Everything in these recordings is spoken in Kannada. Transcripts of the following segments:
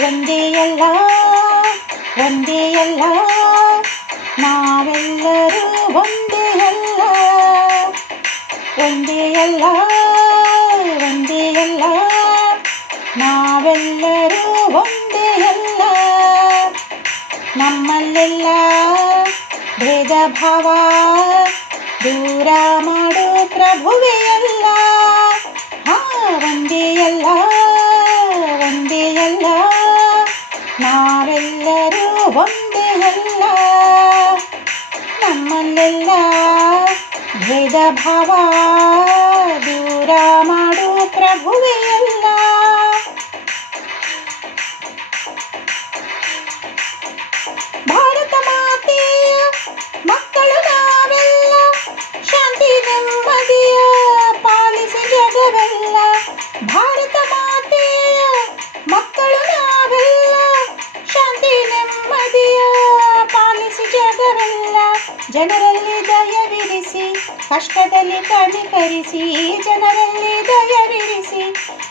ಒಂದೇ ಎಲ್ಲ ಒಂದೇ ಎಲ್ಲ ನಾವೆಲ್ಲರೂ ಒಂದೇ ಎಲ್ಲ ಒಂದೇ ಎಲ್ಲ ಒಂದೇ ಎಲ್ಲ ನಾವೆಲ್ಲರೂ ಒಂದೇ ಎಲ್ಲ ನಮ್ಮಲ್ಲೆಲ್ಲ ಭೇದ ಭಾವ ದೂರ ಮಾಡು ಪ್ರಭುವೇ ಎಲ್ಲ ಒಂದೇ ಎಲ್ಲ ಒಂದೇ ಎಲ್ಲ ನಾವೆಲ್ಲರೂ ಒಂದೇ ಎಲ್ಲ ನಮ್ಮಲ್ಲೆಲ್ಲ ಭೇದ ಭಾವ ದೂರ ಮಾಡು ಪ್ರಭುವೇ ಎಲ್ಲ ಭಾರತ ಮಾತೆಯ ಮಕ್ಕಳು ನಾವೆಲ್ಲ ಶಾಂತಿ ನೆಮ್ಮದಿಯ ಪಾಲಿಸಿ ಜಗವೆಲ್ಲ ಭಾರತ ಮಾತೆಯ ಮಕ್ಕಳು ನಾವೆಲ್ಲ ಶಾಂತಿ ನೆಮ್ಮದಿಯ ಪಾಲಿಸಿ ಜಗವೆಲ್ಲ ಜನರಲ್ಲಿ ದಯವಿರಿಸಿ ಕಷ್ಟದಲ್ಲಿ ಕನಿಕರಿಸಿ ಜನರಲ್ಲಿ ದಯವಿರಿಸಿ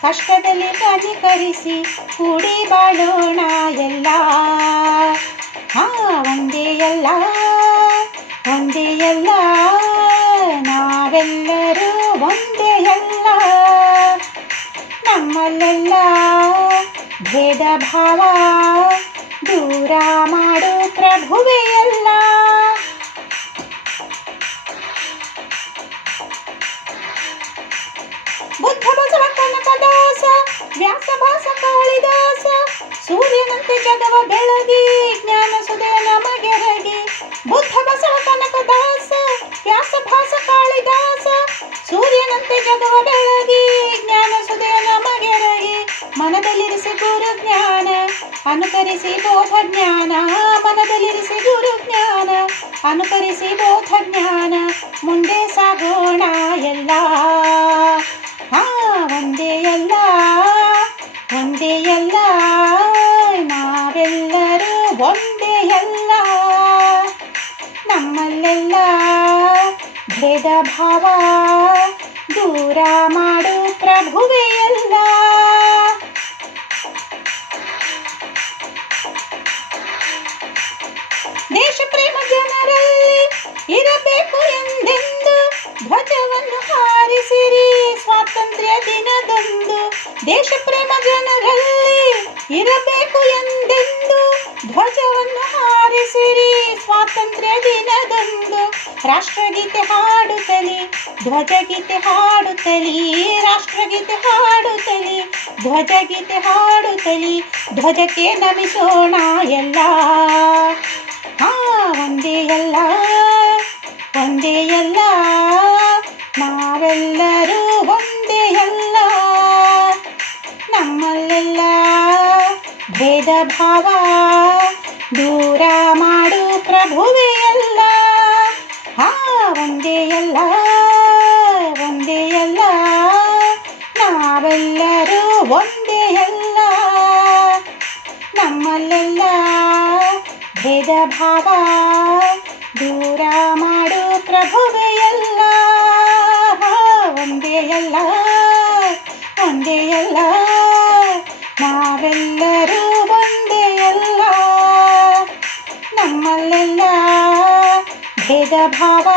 ಕಷ್ಟದಲ್ಲಿ ಕನಿಕರಿಸಿ ಕೂಡಿ ಬಾಳೋಣ ಎಲ್ಲ ಒಂದೇ ಎಲ್ಲ ಒಂದೇ ಎಲ್ಲ ನಾವೆಲ್ಲರೂ ಒಂದೇ ಎಲ್ಲ ನಮ್ಮಲ್ಲೆಲ್ಲ ಭೇದ ಭಾವ ದೂರ ಮಾಡು ಪ್ರಭುವೇ ಎಲ್ಲ ಬುದ್ಧ ಬಸವ ಕನಕದಾಸ ವ್ಯಾಸ ಭಾಸ ಕಾಳಿದಾಸ ಸೂರ್ಯನಂತೆ ಜಗವ ಬೆಳಗಿ ಜ್ಞಾನ ಸುದೆ ನಮಗೆರಗಿ ಬುದ್ಧ ಬಸವ ಕನಕದಾಸ ವ್ಯಾಸ ಭಾಸ ಕಾಳಿದಾಸ ಸೂರ್ಯನಂತೆ ಜಗವ ಬೆಳಗಿ ಜ್ಞಾನ ಸುದೆ ನಮಗೆರಗಿ ಮನದಲ್ಲಿರಿಸಿ ಗುರು ಜ್ಞಾನ ಅನುಕರಿಸಿ ಬೋಧ ಜ್ಞಾನ ಮನದಲ್ಲಿರಿಸಿ ಗುರು ಜ್ಞಾನ ಅನುಕರಿಸಿ ಬೋಧ ಜ್ಞಾನ ಮುಂದೆ ಸಾಗೋಣ ಎಲ್ಲ ಒಂದೇ ಎಲ್ಲ ಒಂದೇ ಎಲ್ಲ ನಾವೆಲ್ಲರೂ ಒಂದೇ ಎಲ್ಲ ನಮ್ಮಲ್ಲೆಲ್ಲ ಭೇದ ಭಾವ ದೂರ ಮಾಡು ಪ್ರಭುವೇ ಎಲ್ಲ ದೇಶ ಪ್ರೇಮ ಜನರಲ್ಲಿ ಇರಬೇಕು ಎಂದೆಂದು ಧ್ವಜವನ್ನು ಹಾರಿಸಿರಿ ಸ್ವಾತಂತ್ರ್ಯ ದಿನದಂದು ದೇಶ ಪ್ರೇಮ ಜನರಲ್ಲಿ ಇರಬೇಕು ಎಂದೆಂದು ಧ್ವಜವನ್ನು ಹಾರಿಸಿರಿ ಸ್ವಾತಂತ್ರ್ಯ ದಿನದಂದು ರಾಷ್ಟ್ರಗೀತೆ ಹಾಡುತ್ತಲಿ ಧ್ವಜಗೀತೆ ಹಾಡುತ್ತಲಿ ರಾಷ್ಟ್ರಗೀತೆ ಹಾಡುತ್ತಲಿ ಧ್ವಜಗೀತೆ ಹಾಡುತ್ತಲಿ ಧ್ವಜಕ್ಕೆ ನಮಿಸೋಣ ಎಲ್ಲ ಒಂದೇ ಎಲ್ಲ ಒಂದೇ ಎಲ್ಲ ನಾವೆಲ್ಲರೂ ಒಂದೇ ಎಲ್ಲ ನಮ್ಮಲ್ಲೆಲ್ಲ ಭೇದ ಭಾವ ದೂರ ಮಾಡು ಪ್ರಭುವೇ ಎಲ್ಲ ಒಂದೇ ಎಲ್ಲ ಒಂದೇ ಎಲ್ಲ ನಾವೆಲ್ಲರೂ ಒಂದೇ ಎಲ್ಲ ನಮ್ಮಲ್ಲೆಲ್ಲ ಭೇದ ಭಾವ ದೂರ ಮಾಡು ಪ್ರಭುವೇ ಎಲ್ಲ ಒಂದೇ ಎಲ್ಲ ಒಂದೇ ಎಲ್ಲ ನಾವೆಲ್ಲರೂ ಒಂದೇ ಎಲ್ಲ ನಮ್ಮಲ್ಲೆಲ್ಲ ಭೇದ ಭಾವ